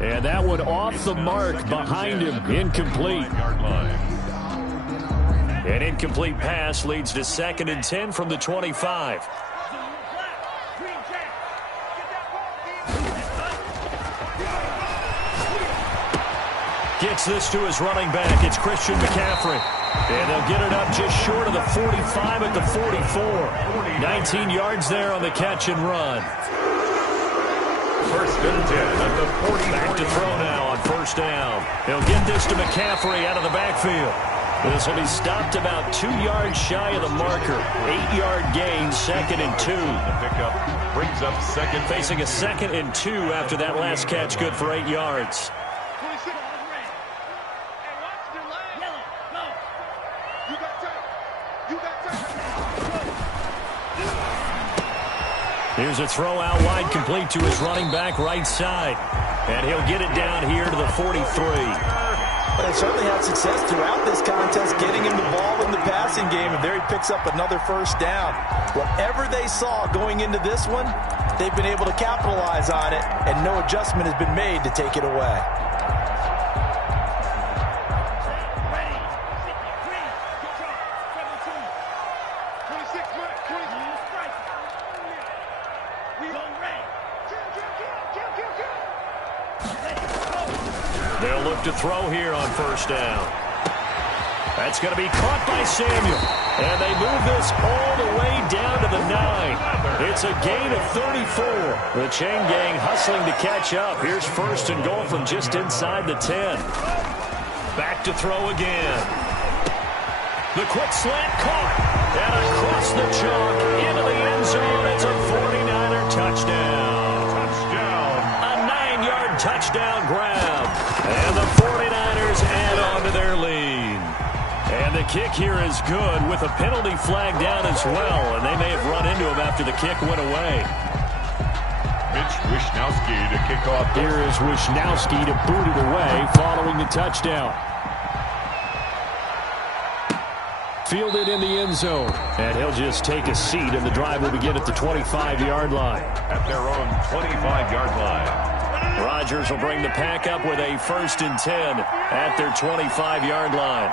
And that one off the mark behind him. Incomplete. An incomplete pass leads to 2nd and 10 from the 25. Gets this to his running back. It's Christian McCaffrey. And they'll get it up just short of the 45 at the 44. 19 yards there on the catch and run. 1st and 10 at the 40. Back to throw now on 1st down. He'll get this to McCaffrey out of the backfield. This will be stopped about 2 yards shy of the marker. 8-yard gain, 2nd and 2. The pickup brings up 2nd. Facing a 2nd and 2 after that last catch, good for 8 yards. Here's a throw out wide, complete to his running back right side. And he'll get it down here to the 43. But they certainly had success throughout this contest, getting him the ball in the passing game, and there he picks up another 1st down. Whatever they saw going into this one, they've been able to capitalize on it, and no adjustment has been made to take it away. They'll look to throw here on 1st down. That's going to be caught by Samuel. And they move this all the way down to the 9. It's a gain of 34. The chain gang hustling to catch up. Here's 1st and goal from just inside the 10. Back to throw again. The quick slant caught. And across the chalk into the end zone. It's a 49er touchdown. A 9-yard touchdown grab. And the 49ers add on to their lead. And the kick here is good with a penalty flag down as well. And they may have run into him after the kick went away. Mitch Wishnowsky to kick off. Here is Wishnowsky to boot it away following the touchdown. Fielded in the end zone. And he'll just take a seat, and the drive will begin at the 25-yard line. At their own 25-yard line. Rodgers will bring the pack up with a 1st and 10 at their 25-yard line.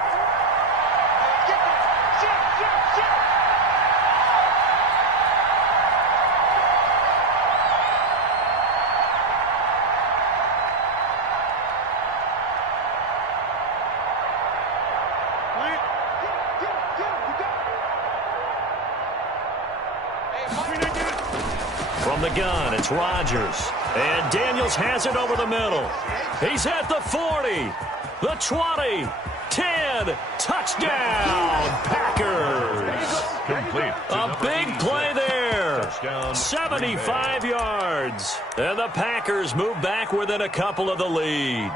From the gun, it's Rodgers. And Daniels has it over the middle. He's at the 40, the 20, 10, touchdown, Packers. Complete. A big play there. 75 yards. And the Packers move back within a couple of the lead.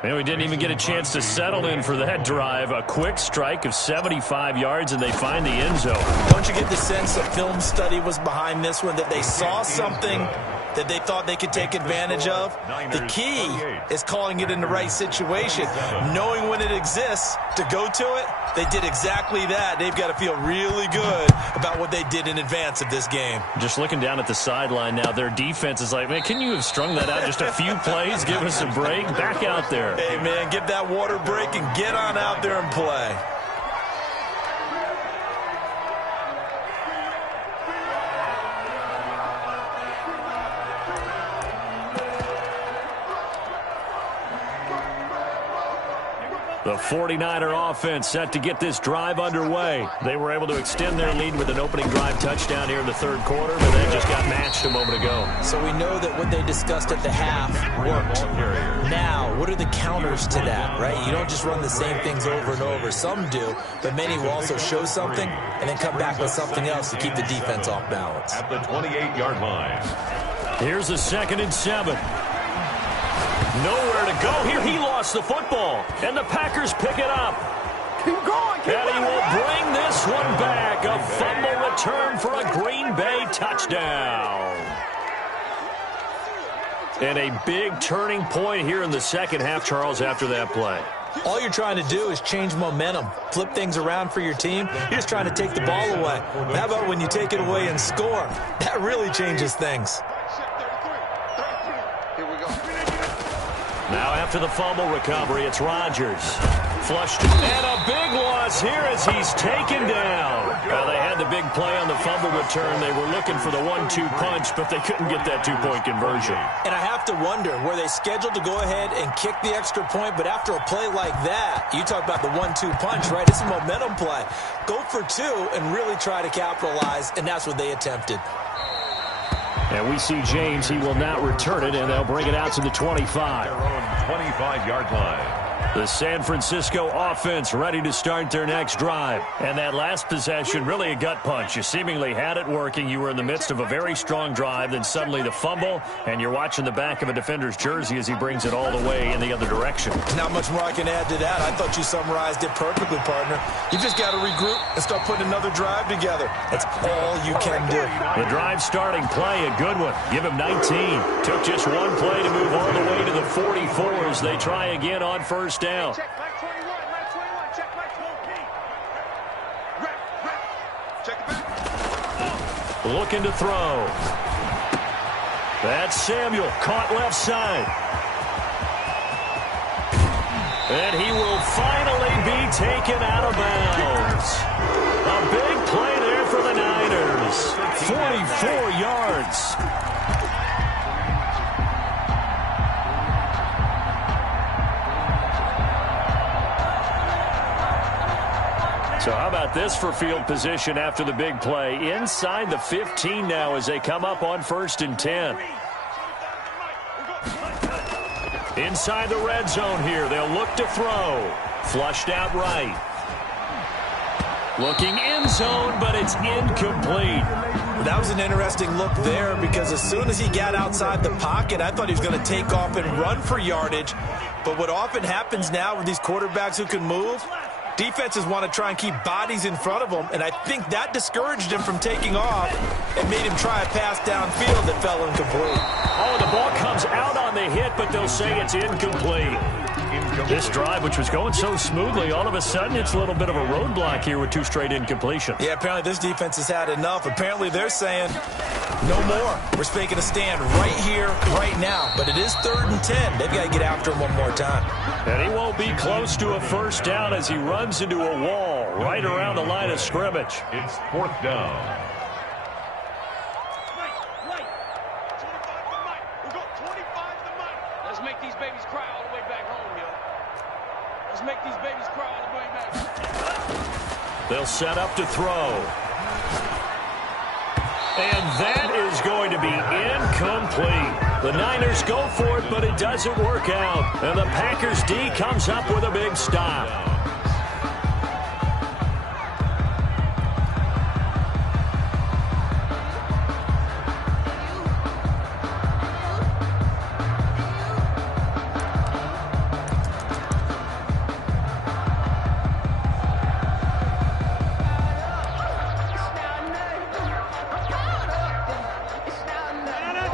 And we didn't even get a chance to settle in for that drive. A quick strike of 75 yards, and they find the end zone. Don't you get the sense a film study was behind this one, that they saw something that they thought they could take advantage of? The key is calling it in the right situation, knowing when it exists to go to it. They did exactly that. They've got to feel really good about what they did in advance of this game. Just looking down at the sideline now, their defense is like, man, can you have strung that out just a few plays? Give us a break. Back out there. Hey, man, give that water break and get on out there and play. The 49er offense set to get this drive underway. They were able to extend their lead with an opening drive touchdown here in the 3rd quarter, but that just got matched a moment ago. So we know that what they discussed at the half worked. Now, what are the counters to that, right? You don't just run the same things over and over. Some do, but many will also show something and then come back with something else to keep the defense off balance. At the 28-yard line. Here's a 2nd and 7. Nowhere to go here. He lost the football, and the Packers pick it up. Keep going. And he will bring this one back. A fumble return for a Green Bay touchdown. And a big turning point here in the 2nd half, Charles, after that play. All you're trying to do is change momentum, flip things around for your team. You're just trying to take the ball away. How about when you take it away and score? That really changes things. Now after the fumble recovery, it's Rodgers. Flushed and a big loss here as he's taken down. They had the big play on the fumble return. They were looking for the 1-2 punch, but they couldn't get that two-point conversion. And I have to wonder, were they scheduled to go ahead and kick the extra point, but after a play like that, you talk about the 1-2 punch, right? It's a momentum play. Go for two and really try to capitalize, and that's what they attempted. And we see James. He will not return it, and they'll bring it out to the 25. Their own 25-yard line. The San Francisco offense ready to start their next drive. And that last possession, really a gut punch. You seemingly had it working. You were in the midst of a very strong drive. Then suddenly the fumble, and you're watching the back of a defender's jersey as he brings it all the way in the other direction. Not much more I can add to that. I thought you summarized it perfectly, partner. You just got to regroup and start putting another drive together. That's all you can do. The drive starting play, a good one. Give him 19. Took just one play to move all the way to the 44 as they try again on first down. Check back 21, back 21, check back 12. Check it back. Looking to throw. That's Samuel, caught left side. And he will finally be taken out of bounds. A big play there for the Niners. 44 yards. So how about this for field position after the big play? Inside the 15 now as they come up on 1st and 10. Inside the red zone here. They'll look to throw. Flushed out right. Looking end zone, but it's incomplete. That was an interesting look there because as soon as he got outside the pocket, I thought he was going to take off and run for yardage. But what often happens now with these quarterbacks who can move, defenses want to try and keep bodies in front of them, and I think that discouraged him from taking off and made him try a pass downfield that fell incomplete. Oh, the ball comes out on the hit, but they'll say it's incomplete. This drive, which was going so smoothly, all of a sudden it's a little bit of a roadblock here with 2 straight incompletions. Yeah, apparently this defense has had enough. Apparently they're saying, no more. We're making a stand right here, right now. But it is 3rd and 10. They've got to get after him one more time. And he won't be close to a first down as he runs into a wall right around the line of scrimmage. It's 4th down. Let's make these babies cry all the way back home, yo. Let's make these babies cry all the way back. They'll set up to throw. And that is going to be incomplete. The Niners go for it, but it doesn't work out. And the Packers D comes up with a big stop.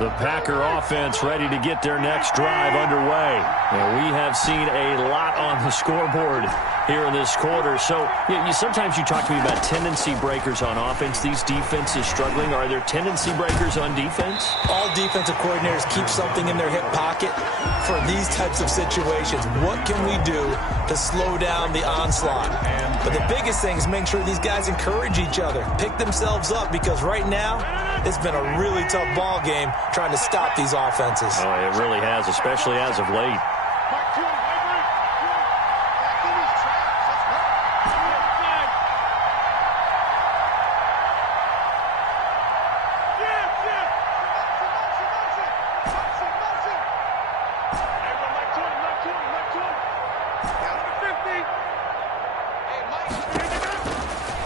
The Packer offense ready to get their next drive underway. And we have seen a lot on the scoreboard here in this quarter. So sometimes you talk to me about tendency breakers on offense. These defenses struggling. Are there tendency breakers on defense? All defensive coordinators keep something in their hip pocket for these types of situations. What can we do to slow down the onslaught? But the biggest thing is making sure these guys encourage each other, pick themselves up, because right now it's been a really tough ball game trying to stop these offenses. Oh, it really has, especially as of late.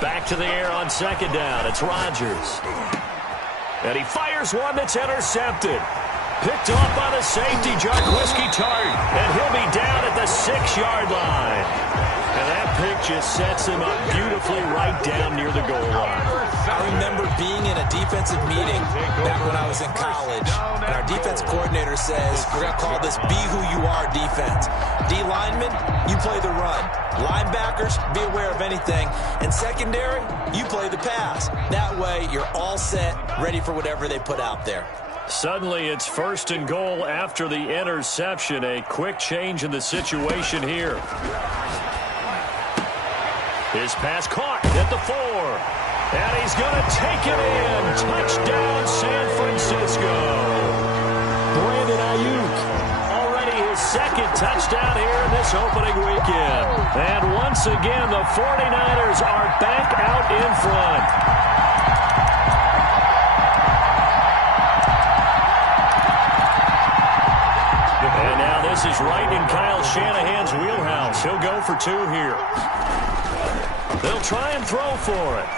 Back to the air on 2nd down. It's Rodgers. And he fires one that's intercepted. Picked off by the safety, Whiskey Tart. And he'll be down at the 6-yard line. And that pick just sets him up beautifully right down near the goal line. I remember being in a defensive meeting back when I was in college, and our defense coordinator says, we're going to call this be who you are defense. D linemen, you play the run. Linebackers, be aware of anything. And secondary, you play the pass. That way, you're all set, ready for whatever they put out there. Suddenly, it's 1st and goal after the interception. A quick change in the situation here. His pass caught at the 4. And he's going to take it in. Touchdown, San Francisco. Brandon Ayuk, already his 2nd touchdown here in this opening weekend. And once again, the 49ers are back out in front. And now this is right in Kyle Shanahan's wheelhouse. He'll go for 2 here. They'll try and throw for it.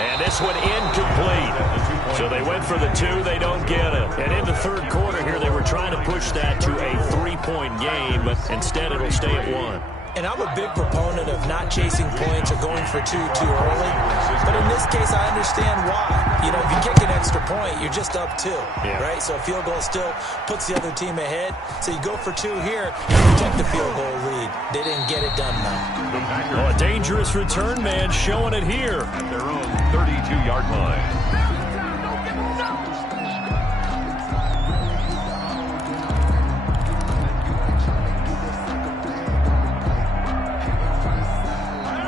And this one incomplete. So they went for the 2. They don't get it. And in the 3rd quarter here, they were trying to push that to a 3-point game, but instead it'll stay at 1. And I'm a big proponent of not chasing points or going for 2 too early. But in this case, I understand why. You know, if you kick an extra point, you're just up 2, right? So a field goal still puts the other team ahead. So you go for 2 here and protect the field goal lead. They didn't get it done, though. Oh, a dangerous return man showing it here. At their own 32-yard line.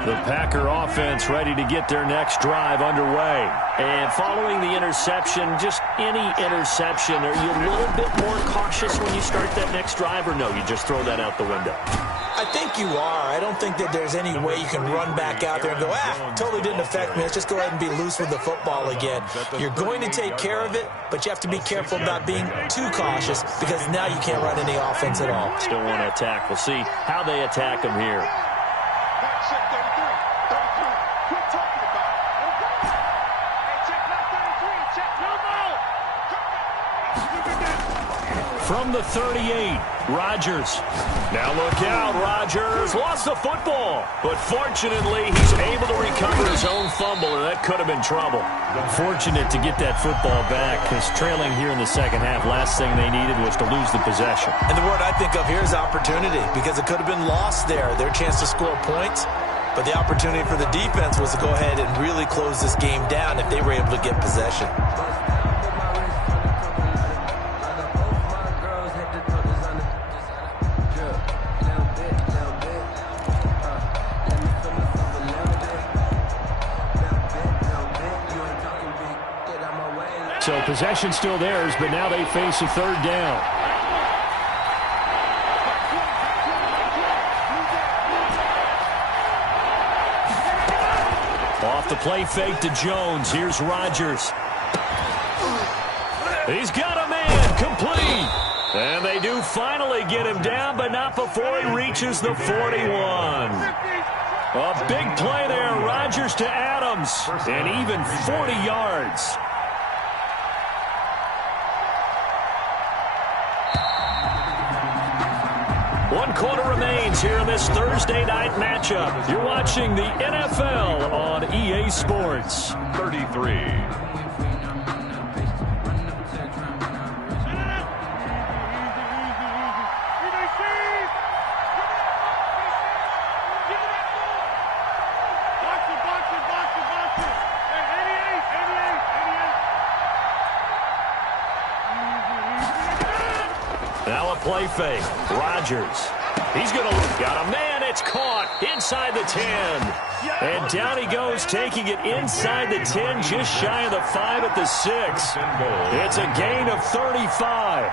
The Packer offense ready to get their next drive underway. And following the interception, just any interception, are you a little bit more cautious when you start that next drive, or no, you just throw that out the window? I think you are. I don't think that there's any way you can run back out there and go, totally didn't affect me. Let's just go ahead and be loose with the football again. You're going to take care of it, but you have to be careful about being too cautious because now you can't run any offense at all. Still want to attack. We'll see how they attack them here. From the 38, Rodgers. Now look out, Rodgers lost the football. But fortunately, he's able to recover his own fumble, or that could have been trouble. Fortunate to get that football back, because trailing here in the 2nd half, last thing they needed was to lose the possession. And the word I think of here is opportunity, because it could have been lost there. Their chance to score points. But the opportunity for the defense was to go ahead and really close this game down if they were able to get possession. So possession still theirs, but now they face a 3rd down. Off the play fake to Jones. Here's Rodgers. He's got a man complete. And they do finally get him down, but not before he reaches the 41. A big play there. Rodgers to Adams. And even 40 yards. One quarter remains here in this Thursday night matchup. You're watching the NFL on EA Sports. 33. Now a play fake. Rodgers. He's going to got a man. It's caught inside the 10. And down he goes, taking it inside the 10, just shy of the 5 at the 6. It's a gain of 35.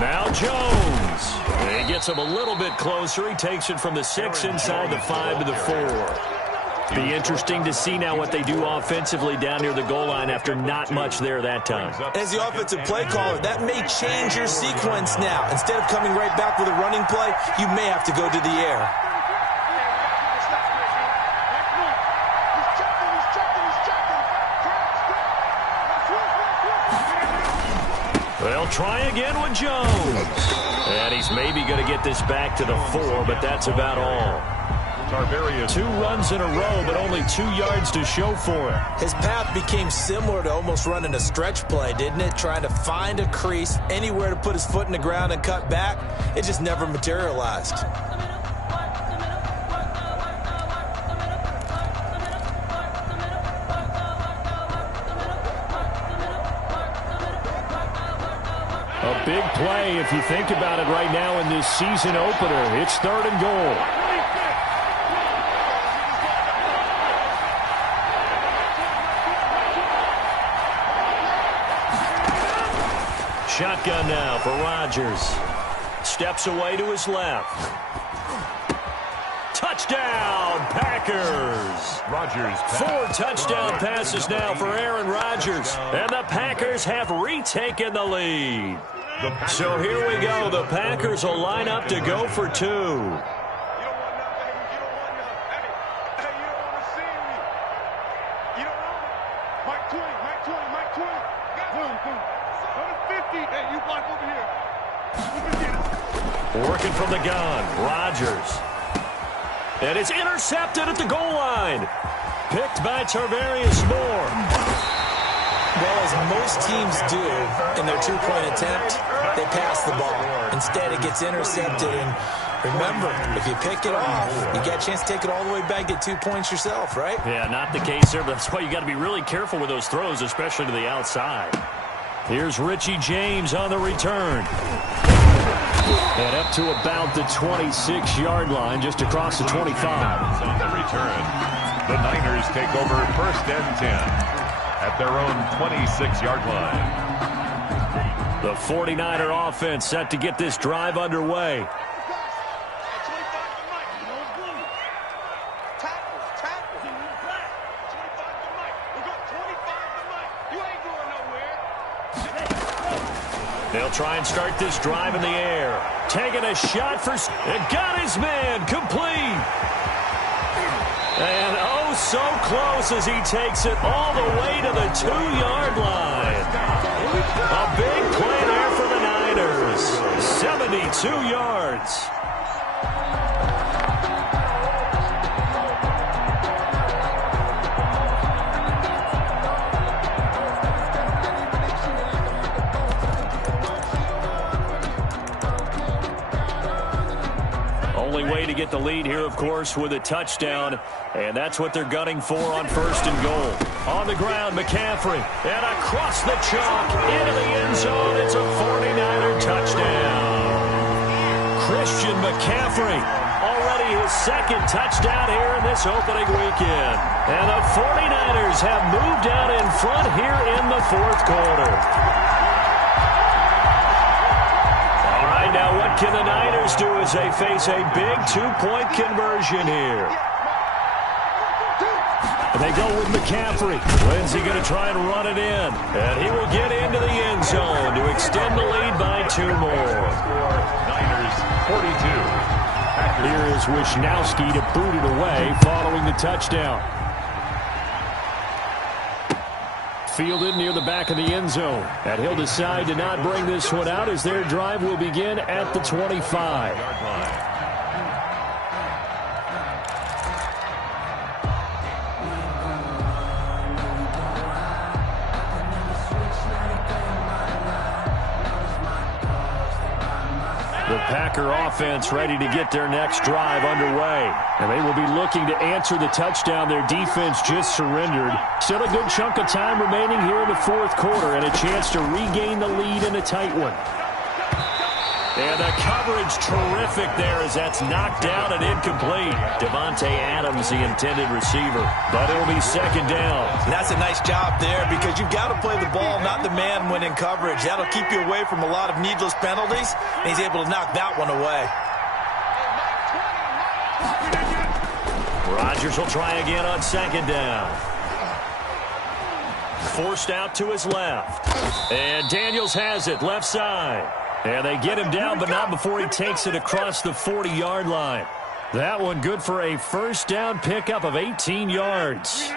Now Jones. He gets him a little bit closer. He takes it from the 6 inside the 5 to the 4. Be interesting to see now what they do offensively down near the goal line after not much there that time. As the offensive play caller, that may change your sequence now. Instead of coming right back with a running play, you may have to go to the air. They'll try again with Jones. And he's maybe going to get this back to the 4, but that's about all. Tarvarius. 2 runs in a row, but only 2 yards to show for it. His path became similar to almost running a stretch play, didn't it? Trying to find a crease, anywhere to put his foot in the ground and cut back. It just never materialized. A big play if you think about it right now in this season opener. It's 3rd and goal. Shotgun now for Rodgers. Steps away to his left. Touchdown, Packers. Rodgers. 4 touchdown passes now for Aaron Rodgers. And the Packers have retaken the lead. So here we go. The Packers will line up to go for 2. You don't want nothing. You don't want nothing. Hey, you don't want to see me. You don't want me. Mike 20, Mike 20, Mike 20. Boom, boom. On the 50. Hey, you block over here. Working from the gun, Rodgers. And it's intercepted at the goal line. Picked by Tarvarius Moore. Well, as most teams do in their 2-point attempt, they pass the ball. Instead, it gets intercepted. And remember, if you pick it off, you get a chance to take it all the way back, get 2 points yourself, right? Yeah, not the case there. But that's why you got to be really careful with those throws, especially to the outside. Here's Richie James on the return. And up to about the 26-yard line, just across the 25. On the return, the Niners take over 1st and 10 at their own 26-yard line. The 49er offense set to get this drive underway. They'll try and start this drive in the air. Taking a shot for... It got his man complete. And oh, so close as he takes it all the way to the 2-yard line. A big play there for the Niners. 72 yards. Only way to get the lead here, of course, with a touchdown. And that's what they're gunning for on 1st and goal. On the ground, McCaffrey. And across the chalk, into the end zone. It's a 49er touchdown. Christian McCaffrey. Already his 2nd touchdown here in this opening weekend. And the 49ers have moved out in front here in the 4th quarter. Now, what can the Niners do as they face a big 2-point conversion here? They go with McCaffrey. Lindsay going to try and run it in. And he will get into the end zone to extend the lead by 2 more. Niners 42. Here is Wisnowski to boot it away following the touchdown. Fielded near the back of the end zone. And he'll decide to not bring this one out as their drive will begin at the 25. The Packer offense ready to get their next drive underway. And they will be looking to answer the touchdown their defense just surrendered. Still a good chunk of time remaining here in the 4th quarter and a chance to regain the lead in a tight one. And the coverage terrific there as that's knocked down and incomplete. Devontae Adams, the intended receiver. But it'll be 2nd down. And that's a nice job there because you've got to play the ball, not the man when in coverage. That'll keep you away from a lot of needless penalties. And he's able to knock that one away. Rodgers will try again on 2nd down. Forced out to his left. And Daniels has it, left side. And they get him down, but not before he takes it across the 40-yard line. That one good for a 1st down pickup of 18 yards.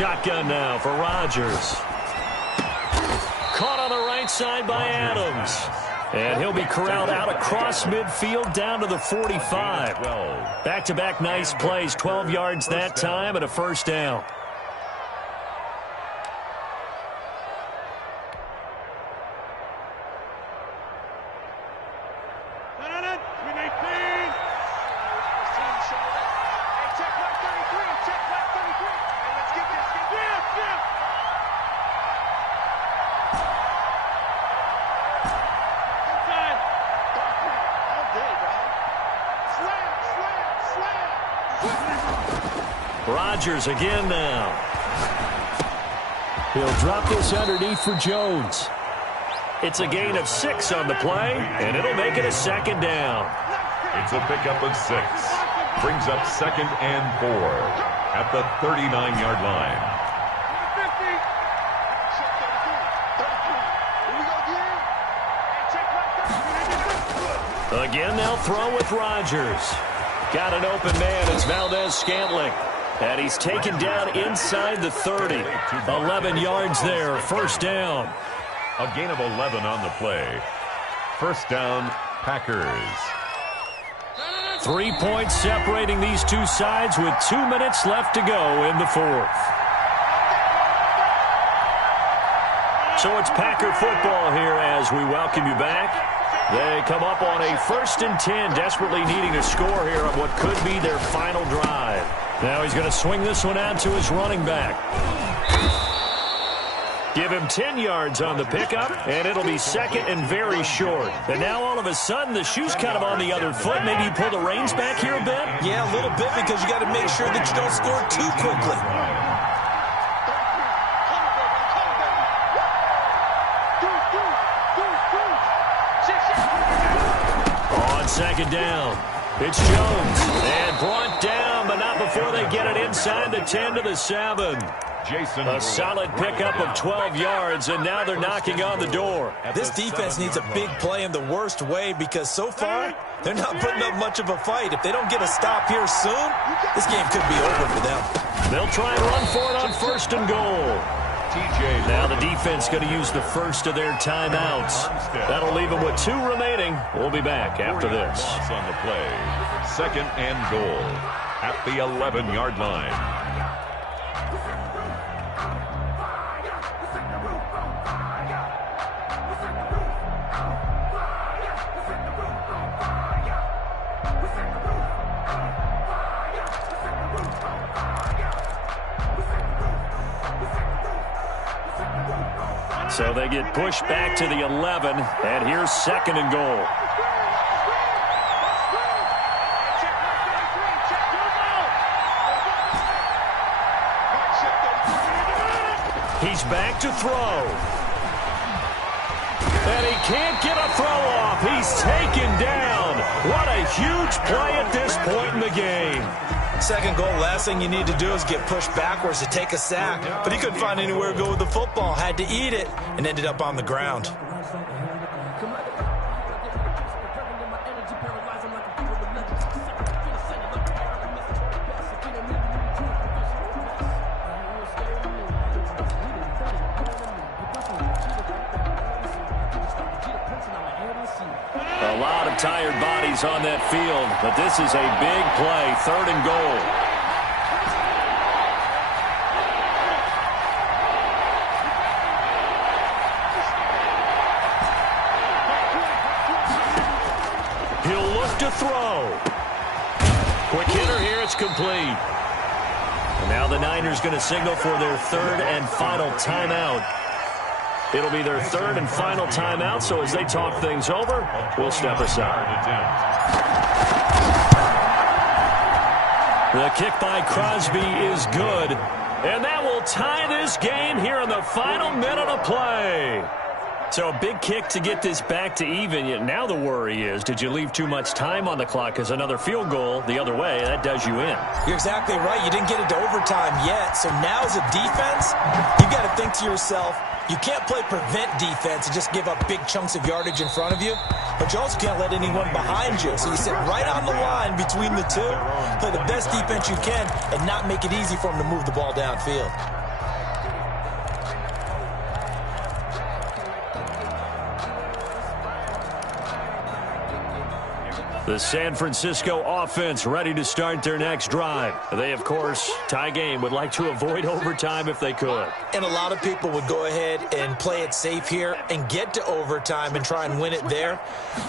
shotgun now for Rodgers. Caught on the right side by Adams. And he'll be corralled out across midfield down to the 45. Back-to-back nice plays, 12 yards that time and a first down. Rodgers again now. He'll drop this underneath for Jones. It's a gain of 6 on the play, and it'll make it a second down. It's a pickup of 6. Brings up 2nd and 4 at the 39-yard line. Again, they'll throw with Rodgers. Got an open man. It's Valdez-Scantling. And he's taken down inside the 30. 11 yards there. First down. A gain of 11 on the play. First down, Packers. 3 points separating these two sides with 2 minutes left to go in the fourth. So it's Packer football here as we welcome you back. They come up on a 1st and 10, desperately needing a score here on what could be their final drive. Now he's going to swing this one out to his running back. Give him 10 yards on the pickup, and it'll be second and very short. And now all of a sudden, the shoe's kind of on the other foot. Maybe you pull the reins back here a bit? Yeah, a little bit because you got to make sure that you don't score too quickly. On second down, it's Jones. And brought down, but not before they get it inside the 10 to the 7. A solid pickup of 12 yards, and now they're knocking on the door. This defense needs a big play in the worst way because so far, they're not putting up much of a fight. If they don't get a stop here soon, this game could be over for them. They'll try and run for it on 1st and goal. Now the defense going to use the first of their timeouts. That'll leave them with 2 remaining. We'll be back after this. On the play, 2nd and goal at the 11-yard line. So they get pushed back to the 11, and here's 2nd and goal. He's back to throw. And he can't get a throw off. He's taken down. What a huge play at this point in the game. 2nd goal, last thing you need to do is get pushed backwards to take a sack. But he couldn't find anywhere to go with the football, had to eat it, and ended up on the ground. A lot of tired bodies on that field, but this is a big play, 3rd and goal. He'll look to throw. Quick hitter here, it's complete. And now the Niners going to signal for their 3rd and final timeout. It'll be their 3rd and final timeout, so as they talk things over, we'll step aside. The kick by Crosby is good, and that will tie this game here in the final minute of play. So a big kick to get this back to even. Yet now the worry is, did you leave too much time on the clock? Because another field goal the other way, that does you in. You're exactly right. You didn't get it to overtime yet. So now as a defense, you got to think to yourself, you can't play prevent defense and just give up big chunks of yardage in front of you, but you also can't let anyone behind you. So you sit right on the line between the two, play the best defense you can, and not make it easy for them to move the ball downfield. The San Francisco offense ready to start their next drive. They, of course, tie game, would like to avoid overtime if they could. And a lot of people would go ahead and play it safe here and get to overtime and try and win it there.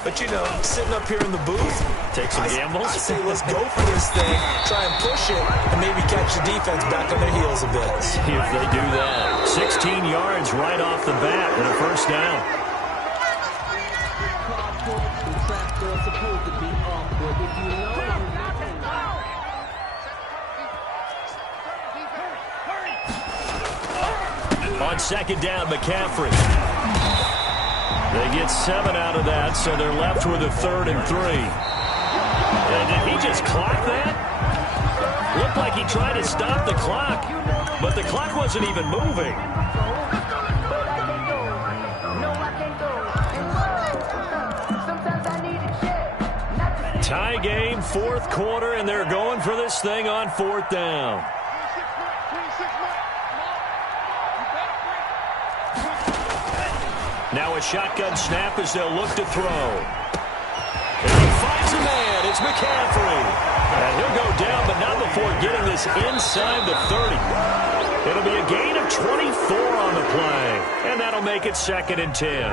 But, you know, sitting up here in the booth, take some gambles. I say let's go for this thing, try and push it, and maybe catch the defense back on their heels a bit. See if they do that. 16 yards right off the bat and a first down. On second down, McCaffrey. They get 7 out of that, so they're left with a 3rd and 3. And did he just clock that? Looked like he tried to stop the clock, but the clock wasn't even moving. Tie game, 4th quarter, and they're going for this thing on 4th down. Now a shotgun snap as they'll look to throw. And he finds a man. It's McCaffrey. And he'll go down, but not before getting this inside the 30. It'll be a gain of 24 on the play. And that'll make it 2nd and 10.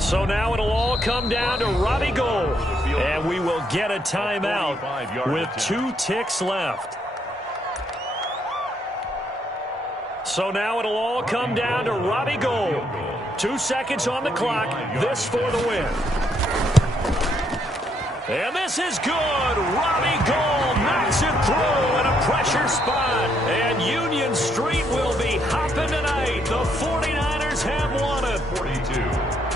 So now it'll all come down to Robbie Gould. And we will get a timeout with 2 ticks left. So now it'll all come down to Robbie Gould. 2 seconds on the clock. This for the win. And this is good. Robbie Gould knocks it through in a pressure spot. And Union Street will be hopping tonight. The 49ers have won it. 42.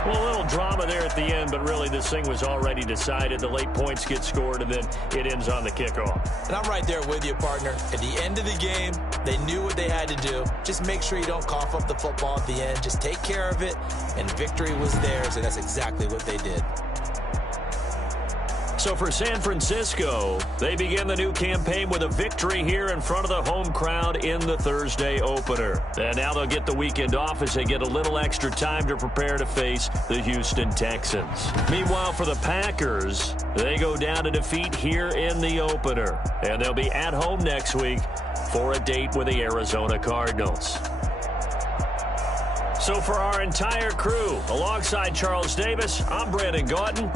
Well, a little drama there at the end, but really this thing was already decided. The late points get scored, and then it ends on the kickoff. And I'm right there with you, partner. At the end of the game, they knew what they had to do. Just make sure you don't cough up the football at the end. Just take care of it, and victory was theirs, and that's exactly what they did. So for San Francisco, they begin the new campaign with a victory here in front of the home crowd in the Thursday opener. And now they'll get the weekend off as they get a little extra time to prepare to face the Houston Texans. Meanwhile, for the Packers, they go down to defeat here in the opener. And they'll be at home next week for a date with the Arizona Cardinals. So for our entire crew, alongside Charles Davis, I'm Brandon Gautin.